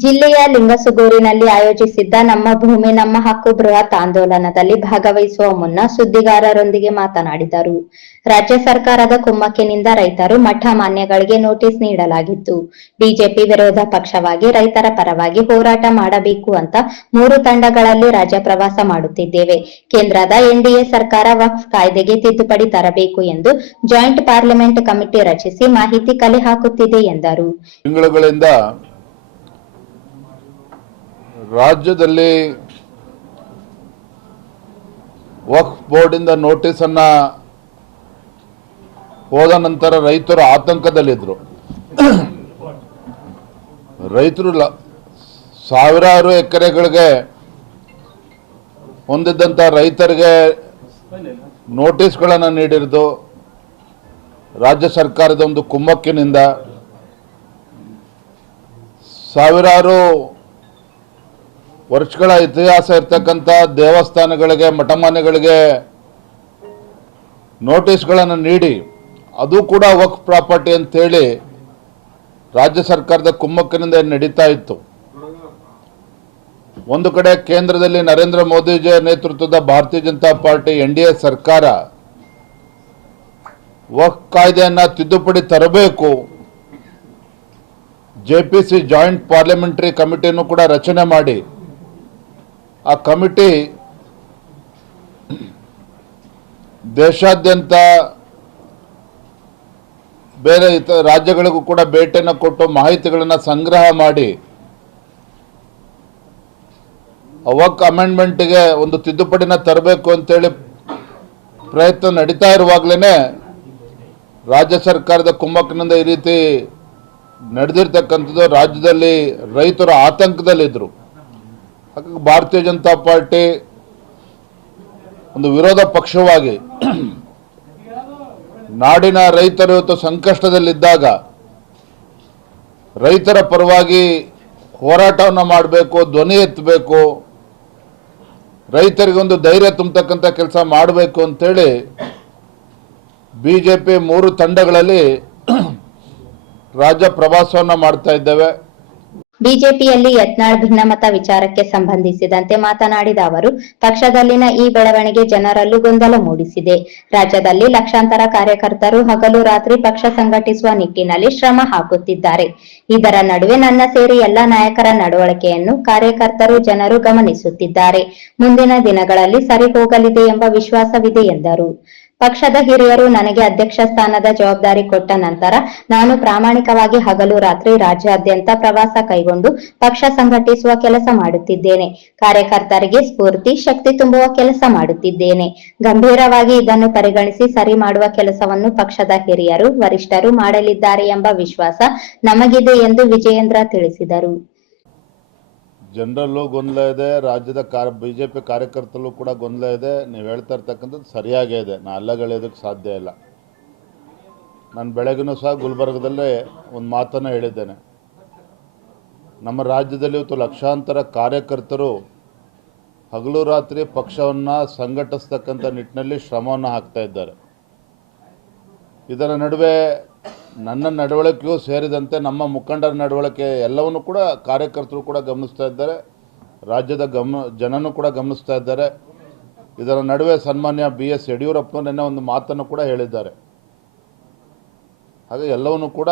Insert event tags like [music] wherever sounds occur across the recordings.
ಜಿಲ್ಲೆಯ ಲಿಂಗಸುಗೂರಿನಲ್ಲಿ ಆಯೋಜಿಸಿದ್ದ ನಮ್ಮ ಭೂಮಿ, ನಮ್ಮ ಹಕ್ಕು ಬೃಹತ್ ಆಂದೋಲನದಲ್ಲಿ ಭಾಗವಹಿಸುವ ಮುನ್ನ ಸುದ್ದಿಗಾರರೊಂದಿಗೆ ಮಾತನಾಡಿದರು. ರಾಜ್ಯ ಸರ್ಕಾರದ ಕುಮ್ಮಕ್ಕಿನಿಂದ ರೈತರು ಮಠ ಮಾನ್ಯಗಳಿಗೆ ನೋಟಿಸ್ ನೀಡಲಾಗಿತ್ತು. ಬಿಜೆಪಿ ವಿರೋಧ ಪಕ್ಷವಾಗಿ ರೈತರ ಪರವಾಗಿ ಹೋರಾಟ ಮಾಡಬೇಕು ಅಂತ ಮೂರು ತಂಡಗಳಲ್ಲಿ ರಾಜ್ಯ ಪ್ರವಾಸ ಮಾಡುತ್ತಿದ್ದೇವೆ. ಕೇಂದ್ರದ ಎನ್ಡಿಎ ಸರ್ಕಾರ ವಕ್ಫ್ ಕಾಯ್ದೆಗೆ ತಿದ್ದುಪಡಿ ತರಬೇಕು ಎಂದು ಜಾಯಿಂಟ್ ಪಾರ್ಲಿಮೆಂಟ್ ಕಮಿಟಿ ರಚಿಸಿ ಮಾಹಿತಿ ಕಲೆ ಹಾಕುತ್ತಿದೆ ಎಂದರು. ರಾಜ್ಯದಲ್ಲಿ ವಕ್ಫ್ ಬೋರ್ಡಿಂದ ನೋಟಿಸನ್ನು ಹೋದ ನಂತರ ರೈತರು ಆತಂಕದಲ್ಲಿದ್ದರು ರೈತರು ಸಾವಿರಾರು ಎಕರೆಗಳಿಗೆ ಹೊಂದಿದ್ದಂಥ ರೈತರಿಗೆ ನೋಟಿಸ್ಗಳನ್ನು ನೀಡಿರೋದು ರಾಜ್ಯ ಸರ್ಕಾರದ ಒಂದು ಕುಮ್ಮಕ್ಕಿನಿಂದ ಸಾವಿರಾರು ವರ್ಷಗಳ ಇತಿಹಾಸ ಇರ್ತಕ್ಕಂಥ ದೇವಸ್ಥಾನಗಳಿಗೆ, ಮಠಮಾನ್ಯಗಳಿಗೆ ನೋಟಿಸ್ಗಳನ್ನು ನೀಡಿ, ಅದು ಕೂಡ ವಕ್ ಪ್ರಾಪರ್ಟಿ ಅಂತೇಳಿ ರಾಜ್ಯ ಸರ್ಕಾರದ ಕುಮ್ಮಕ್ಕಿನಿಂದ ನಡೀತಾ ಇತ್ತು. ಒಂದು ಕಡೆ ಕೇಂದ್ರದಲ್ಲಿ ನರೇಂದ್ರ ಮೋದಿಜಿ ನೇತೃತ್ವದ Bharatiya Janata party N D A ಸರ್ಕಾರ ವಕ್ ಕಾಯ್ದೆಯನ್ನು ತಿದ್ದುಪಡಿ ತರಬೇಕು, J P C joint parliamentary ಕಮಿಟಿಯನ್ನು ಕೂಡ ರಚನೆ ಮಾಡಿ ಆ ಕಮಿಟಿ ದೇಶಾದ್ಯಂತ ಬೇರೆ ಇತರ ರಾಜ್ಯಗಳಿಗೂ ಕೂಡ ಭೇಟಿಯನ್ನು ಕೊಟ್ಟು ಮಾಹಿತಿಗಳನ್ನು ಸಂಗ್ರಹ ಮಾಡಿ ಅವಕ್ ಅಮೆಂಡ್ಮೆಂಟ್ಗೆ ಒಂದು ತಿದ್ದುಪಡಿನ ತರಬೇಕು ಅಂತೇಳಿ ಪ್ರಯತ್ನ ನಡೀತಾ ಇರುವಾಗಲೇ ರಾಜ್ಯ ಸರ್ಕಾರದ ಕುಮ್ಮಕ್ಕಿನಿಂದ ಈ ರೀತಿ ನಡೆದಿರ್ತಕ್ಕಂಥದ್ದು ರಾಜ್ಯದಲ್ಲಿ ರೈತರು ಆತಂಕದಲ್ಲಿದ್ದರು ಹಾಗಾಗಿ ಭಾರತೀಯ ಜನತಾ ಪಾರ್ಟಿ ಒಂದು ವಿರೋಧ ಪಕ್ಷವಾಗಿ ನಾಡಿನ ರೈತರು ಇವತ್ತು ಸಂಕಷ್ಟದಲ್ಲಿದ್ದಾಗ ರೈತರ ಪರವಾಗಿ ಹೋರಾಟವನ್ನು ಮಾಡಬೇಕು, ಧ್ವನಿ ಎತ್ತಬೇಕು, ರೈತರಿಗೆ ಒಂದು ಧೈರ್ಯ ತುಂಬತಕ್ಕಂಥ ಕೆಲಸ ಮಾಡಬೇಕು ಅಂಥೇಳಿ ಬಿ ಜೆ ಪಿ ಮೂರು ತಂಡಗಳಲ್ಲಿ ರಾಜ್ಯ ಪ್ರವಾಸವನ್ನು ಮಾಡ್ತಾ ಇದ್ದೇವೆ. ಬಿಜೆಪಿಯಲ್ಲಿ ಯತ್ನಾಳ್ ಭಿನ್ನಮತ ವಿಚಾರಕ್ಕೆ ಸಂಬಂಧಿಸಿದಂತೆ ಮಾತನಾಡಿದ ಅವರು, ಪಕ್ಷದಲ್ಲಿನ ಈ ಬೆಳವಣಿಗೆ ಜನರಲ್ಲೂ ಗೊಂದಲ ಮೂಡಿಸಿದೆ. ರಾಜ್ಯದಲ್ಲಿ ಲಕ್ಷಾಂತರ ಕಾರ್ಯಕರ್ತರು ಹಗಲು ರಾತ್ರಿ ಪಕ್ಷ ಸಂಘಟಿಸುವ ನಿಟ್ಟಿನಲ್ಲಿ ಶ್ರಮ ಹಾಕುತ್ತಿದ್ದಾರೆ. ಇದರ ನಡುವೆ ನನ್ನ ಸೇರಿ ಎಲ್ಲ ನಾಯಕರ ನಡವಳಿಕೆಯನ್ನು ಕಾರ್ಯಕರ್ತರು ಜನರು ಗಮನಿಸುತ್ತಿದ್ದಾರೆ. ಮುಂದಿನ ದಿನಗಳಲ್ಲಿ ಸರಿ ಹೋಗಲಿದೆ ಎಂಬ ವಿಶ್ವಾಸವಿದೆ ಎಂದರು. ಪಕ್ಷದ ಹಿರಿಯರು ನನಗೆ ಅಧ್ಯಕ್ಷ ಸ್ಥಾನದ ಜವಾಬ್ದಾರಿ ಕೊಟ್ಟ ನಂತರ ನಾನು ಪ್ರಾಮಾಣಿಕವಾಗಿ ಹಗಲು ರಾತ್ರಿ ರಾಜ್ಯಾದ್ಯಂತ ಪ್ರವಾಸ ಕೈಗೊಂಡು ಪಕ್ಷ ಸಂಘಟಿಸುವ ಕೆಲಸ ಮಾಡುತ್ತಿದ್ದೇನೆ. ಕಾರ್ಯಕರ್ತರಿಗೆ ಸ್ಫೂರ್ತಿ, ಶಕ್ತಿ ತುಂಬುವ ಕೆಲಸ ಮಾಡುತ್ತಿದ್ದೇನೆ. ಗಂಭೀರವಾಗಿ ಇದನ್ನು ಪರಿಗಣಿಸಿ ಸರಿ ಮಾಡುವ ಕೆಲಸವನ್ನು ಪಕ್ಷದ ಹಿರಿಯರು, ವರಿಷ್ಠರು ಮಾಡಲಿದ್ದಾರೆ ಎಂಬ ವಿಶ್ವಾಸ ನಮಗಿದೆ ಎಂದು ವಿಜಯೇಂದ್ರ ತಿಳಿಸಿದರು. ಜನರಲ್ಲೂ ಗೊಂದಲ ಇದೆ, ರಾಜ್ಯದ ಕಾರ್ ಬಿ ಜೆ ಪಿ ಕಾರ್ಯಕರ್ತರಲ್ಲೂ ಕೂಡ ಗೊಂದಲ ಇದೆ. ನೀವು ಹೇಳ್ತಾ ಇರ್ತಕ್ಕಂಥದ್ದು ಸರಿಯಾಗೇ ಇದೆ. ನಾನು ಅಲ್ಲಗಳೆಯೋದಕ್ಕೆ ಸಾಧ್ಯ ಇಲ್ಲ. ನಾನು ಬೆಳಗಿನೂ ಸಹ ಗುಲ್ಬರ್ಗದಲ್ಲೇ ಒಂದು ಮಾತನ್ನು ಹೇಳಿದ್ದೇನೆ. ನಮ್ಮ ರಾಜ್ಯದಲ್ಲಿ ಇವತ್ತು ಲಕ್ಷಾಂತರ ಕಾರ್ಯಕರ್ತರು ಹಗಲು ರಾತ್ರಿ ಪಕ್ಷವನ್ನು ಸಂಘಟಿಸ್ತಕ್ಕಂಥ ನಿಟ್ಟಿನಲ್ಲಿ ಶ್ರಮವನ್ನು ಹಾಕ್ತಾ ಇದ್ದಾರೆ. ಇದರ ನಡುವೆ ನನ್ನ ನಡವಳಿಕೆಯೂ ಸೇರಿದಂತೆ ನಮ್ಮ ಮುಖಂಡರ ನಡವಳಿಕೆ ಎಲ್ಲವನ್ನು ಕೂಡ ಕಾರ್ಯಕರ್ತರು ಕೂಡ ಗಮನಿಸ್ತಾ ಇದ್ದಾರೆ. ರಾಜ್ಯದ ಗಮನ ಜನನೂ ಕೂಡ ಗಮನಿಸ್ತಾ ಇದ್ದಾರೆ. ಇದರ ನಡುವೆ ಸನ್ಮಾನ್ಯ ಬಿ ಎಸ್ ಯಡಿಯೂರಪ್ಪ ನಿನ್ನೆ ಒಂದು ಮಾತನ್ನು ಕೂಡ ಹೇಳಿದ್ದಾರೆ. ಹಾಗೆ ಎಲ್ಲವನ್ನು ಕೂಡ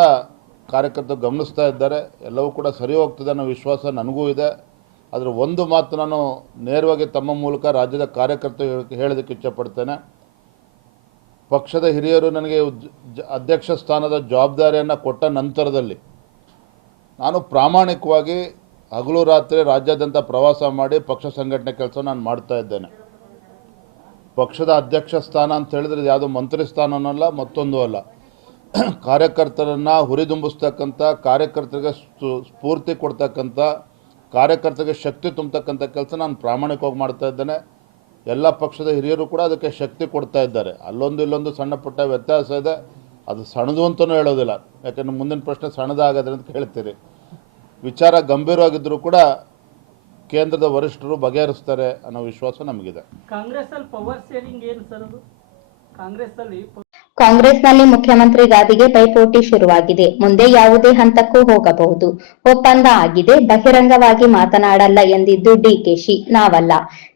ಕಾರ್ಯಕರ್ತರು ಗಮನಿಸ್ತಾ ಇದ್ದಾರೆ. ಎಲ್ಲವೂ ಕೂಡ ಸರಿ ಹೋಗ್ತದೆ ಅನ್ನೋ ವಿಶ್ವಾಸ ನನಗೂ ಇದೆ. ಆದರೆ ಒಂದು ಮಾತು ನಾನು ನೇರವಾಗಿ ತಮ್ಮ ಮೂಲಕ ರಾಜ್ಯದ ಕಾರ್ಯಕರ್ತರು ಹೇಳೋದಕ್ಕೆ ಇಷ್ಟಪಡ್ತೇನೆ ಪಕ್ಷದ ಹಿರಿಯರು ನನಗೆ ಅಧ್ಯಕ್ಷ ಸ್ಥಾನದ ಜವಾಬ್ದಾರಿಯನ್ನು ಕೊಟ್ಟ ನಂತರದಲ್ಲಿ ನಾನು ಪ್ರಾಮಾಣಿಕವಾಗಿ ಹಗಲು ರಾತ್ರಿ ರಾಜ್ಯಾದ್ಯಂತ ಪ್ರವಾಸ ಮಾಡಿ ಪಕ್ಷ ಸಂಘಟನೆ ಕೆಲಸ ನಾನು ಮಾಡ್ತಾ ಇದ್ದೇನೆ. ಪಕ್ಷದ ಅಧ್ಯಕ್ಷ ಸ್ಥಾನ ಅಂತ ಹೇಳಿದ್ರೆ ಯಾವುದು ಮಂತ್ರಿ ಸ್ಥಾನನಲ್ಲ ಮತ್ತೊಂದು ಅಲ್ಲ. [clears throat] ಕಾರ್ಯಕರ್ತರನ್ನು ಹುರಿದುಂಬಿಸ್ತಕ್ಕಂಥ, ಕಾರ್ಯಕರ್ತರಿಗೆ ಸ್ಫೂ- ಸ್ಫೂರ್ತಿ ಕೊಡ್ತಕ್ಕಂಥ, ಕಾರ್ಯಕರ್ತರಿಗೆ ಶಕ್ತಿ ತುಂಬತಕ್ಕಂಥ ಕೆಲಸ ನಾನು ಪ್ರಾಮಾಣಿಕವಾಗಿ ಮಾಡ್ತಾ ಇದ್ದೇನೆ. ಎಲ್ಲ ಪಕ್ಷದ ಹಿರಿಯರು ಕೂಡ ಅದಕ್ಕೆ ಶಕ್ತಿ ಕೊಡ್ತಾ ಇದ್ದಾರೆ. ಅಲ್ಲೊಂದು ಇಲ್ಲೊಂದು ಸಣ್ಣ ಪುಟ್ಟ ವ್ಯತ್ಯಾಸ ಇದೆ. ಅದು ಸಣ್ಣದು ಅಂತಲೂ ಹೇಳೋದಿಲ್ಲ. ಯಾಕಂದ್ರೆ ಮುಂದಿನ ಪ್ರಶ್ನೆ ಸಣ್ಣದಾಗದ್ರೆ ಅಂತ ಕೇಳ್ತೀರಿ. ವಿಚಾರ ಗಂಭೀರವಾಗಿದ್ದರೂ ಕೂಡ ಕೇಂದ್ರದ ವರಿಷ್ಠರು ಬಗೆಹರಿಸ್ತಾರೆ ಅನ್ನೋ ವಿಶ್ವಾಸ ನಮಗಿದೆ. ಕಾಂಗ್ರೆಸ್ ಅಲ್ಲಿ ಪವರ್ ಶೇರಿಂಗ್ ಏನು ಸರ್ ಕಾಂಗ್ರೆಸ್ ಅಲ್ಲಿ ಕಾಂಗ್ರೆಸ್ನಲ್ಲಿ ಮುಖ್ಯಮಂತ್ರಿ ಗಾದಿಗೆ ಪೈಪೋಟಿ ಶುರುವಾಗಿದೆ. ಮುಂದೆ ಯಾವುದೇ ಹಂತಕ್ಕೂ ಹೋಗಬಹುದು. ಒಪ್ಪಂದ ಆಗಿದೆ. ಬಹಿರಂಗವಾಗಿ ಮಾತನಾಡಲ್ಲ ಎಂದಿದ್ದು ಡಿಕೆಶಿ ನಾವಲ್ಲ.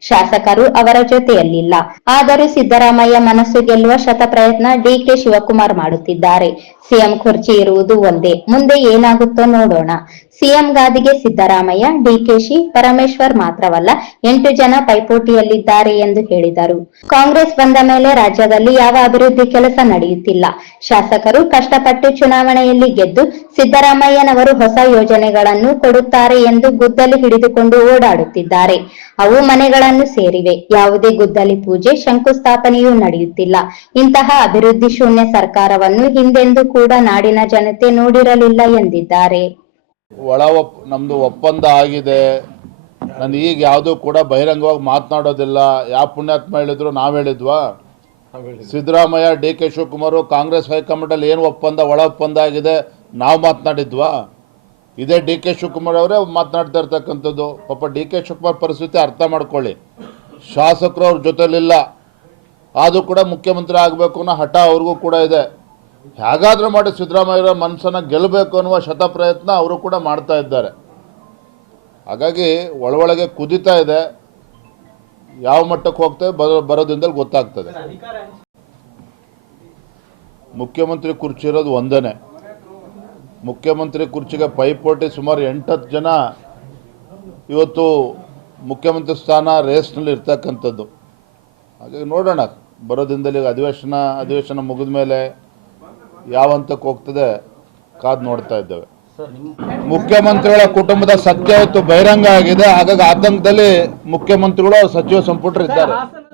ಶಾಸಕರು ಅವರ ಜೊತೆಯಲ್ಲಿಲ್ಲ. ಆದರೂ ಸಿದ್ದರಾಮಯ್ಯ ಮನಸ್ಸು ಗೆಲ್ಲುವ ಶತಪ್ರಯತ್ನ ಡಿಕೆ ಶಿವಕುಮಾರ್ ಮಾಡುತ್ತಿದ್ದಾರೆ. ಸಿಎಂ ಖುರ್ಚಿ ಇರುವುದು ಒಂದೇ. ಮುಂದೆ ಏನಾಗುತ್ತೋ ನೋಡೋಣ. ಸಿಎಂ ಗಾದಿಗೆ ಸಿದ್ದರಾಮಯ್ಯ ಡಿಕೆಶಿ ಪರಮೇಶ್ವರ್ ಮಾತ್ರವಲ್ಲ, ಎಂಟು ಜನ ಪೈಪೋಟಿಯಲ್ಲಿದ್ದಾರೆ ಎಂದು ಹೇಳಿದರು. ಕಾಂಗ್ರೆಸ್ ಬಂದ ಮೇಲೆ ರಾಜ್ಯದಲ್ಲಿ ಯಾವ ಅಭಿವೃದ್ಧಿ ಕೆಲಸ ನಡೆಯುತ್ತಿಲ್ಲ. ಶಾಸಕರು ಕಷ್ಟಪಟ್ಟು ಚುನಾವಣೆಯಲ್ಲಿ ಗೆದ್ದು ಸಿದ್ದರಾಮಯ್ಯನವರು ಹೊಸ ಯೋಜನೆಗಳನ್ನು ಕೊಡುತ್ತಾರೆ ಎಂದು ಗುದ್ದಲಿ ಹಿಡಿದುಕೊಂಡು ಓಡಾಡುತ್ತಿದ್ದಾರೆ. ಅವು ಮನೆಗಳನ್ನು ಸೇರಿವೆ. ಯಾವುದೇ ಗುದ್ದಲಿ ಪೂಜೆ, ಶಂಕುಸ್ಥಾಪನೆಯೂ ನಡೆಯುತ್ತಿಲ್ಲ. ಇಂತಹ ಅಭಿವೃದ್ಧಿ ಶೂನ್ಯ ಸರ್ಕಾರವನ್ನು ಹಿಂದೆಂದೂ ಕೂಡ ನಾಡಿನ ಜನತೆ ನೋಡಿರಲಿಲ್ಲ ಎಂದಿದ್ದಾರೆ. ಒಳ ಒಪ್ ನಮ್ಮದು ಒಪ್ಪಂದ ಆಗಿದೆ. ನಾನು ಈಗ ಯಾವುದೂ ಕೂಡ ಬಹಿರಂಗವಾಗಿ ಮಾತನಾಡೋದಿಲ್ಲ. ಯಾವ ಪುಣ್ಯಾತ್ಮ ಹೇಳಿದ್ರು ನಾವು ಹೇಳಿದ್ವಾ? ಸಿದ್ದರಾಮಯ್ಯ, ಡಿ ಕೆ ಶಿವಕುಮಾರ್, ಕಾಂಗ್ರೆಸ್ ಹೈಕಮಾಂಡಲ್ಲಿ ಏನು ಒಪ್ಪಂದ, ಒಳ ಒಪ್ಪಂದ ಆಗಿದೆ, ನಾವು ಮಾತನಾಡಿದ್ವಾ? ಇದೇ ಡಿ ಕೆ ಶಿವಕುಮಾರ್ ಅವರೇ ಮಾತನಾಡ್ತಾ ಇರ್ತಕ್ಕಂಥದ್ದು. ಪಾಪ ಡಿ ಕೆ ಶಿವಕುಮಾರ್ ಪರಿಸ್ಥಿತಿ ಅರ್ಥ ಮಾಡ್ಕೊಳ್ಳಿ. ಶಾಸಕರು ಅವ್ರ ಜೊತೆಲಿಲ್ಲ. ಆದರೂ ಕೂಡ ಮುಖ್ಯಮಂತ್ರಿ ಆಗಬೇಕು ಅನ್ನೋ ಹಠ ಅವ್ರಿಗೂ ಕೂಡ ಇದೆ. ಹೇಗಾದರೂ ಮಾಡಿ ಸಿದ್ದರಾಮಯ್ಯರ ಮನಸ್ಸನ್ನು ಗೆಲ್ಲಬೇಕು ಅನ್ನುವ ಶತ ಪ್ರಯತ್ನ ಅವರು ಕೂಡ ಮಾಡ್ತಾ ಇದ್ದಾರೆ. ಹಾಗಾಗಿ ಒಳೊಳಗೆ ಕುದಿತಾ ಇದೆ. ಯಾವ ಮಟ್ಟಕ್ಕೆ ಹೋಗ್ತೇವೆ ಬರೋ ಗೊತ್ತಾಗ್ತದೆ. ಮುಖ್ಯಮಂತ್ರಿ ಕುರ್ಚಿ ಇರೋದು ಒಂದೇ ಮುಖ್ಯಮಂತ್ರಿ ಕುರ್ಚಿಗೆ ಪೈಪೋಟಿ ಸುಮಾರು ಎಂಟತ್ತು ಜನ ಇವತ್ತು ಮುಖ್ಯಮಂತ್ರಿ ಸ್ಥಾನ ರೇಸ್ನಲ್ಲಿ ಇರ್ತಕ್ಕಂಥದ್ದು. ಹಾಗಾಗಿ ನೋಡೋಣ. ಬರೋದ್ರಿಂದಲೇ ಈಗ ಅಧಿವೇಶನ ಅಧಿವೇಶನ ಮುಗಿದ ಮೇಲೆ ಯಾವ ಹಂತಕ್ಕೆ ಹೋಗ್ತದೆ ಕಾದು ನೋಡ್ತಾ ಇದ್ದೇವೆ. ಮುಖ್ಯಮಂತ್ರಿಗಳ ಕುಟುಂಬದ ಸತ್ಯ ಹೊತ್ತು ಬಹಿರಂಗ ಆಗಿದೆ. ಹಾಗಾಗಿ ಆತಂಕದಲ್ಲಿ ಮುಖ್ಯಮಂತ್ರಿಗಳು ಸಚಿವ ಸಂಪುಟರು ಇದ್ದಾರೆ. ಹಾಸನ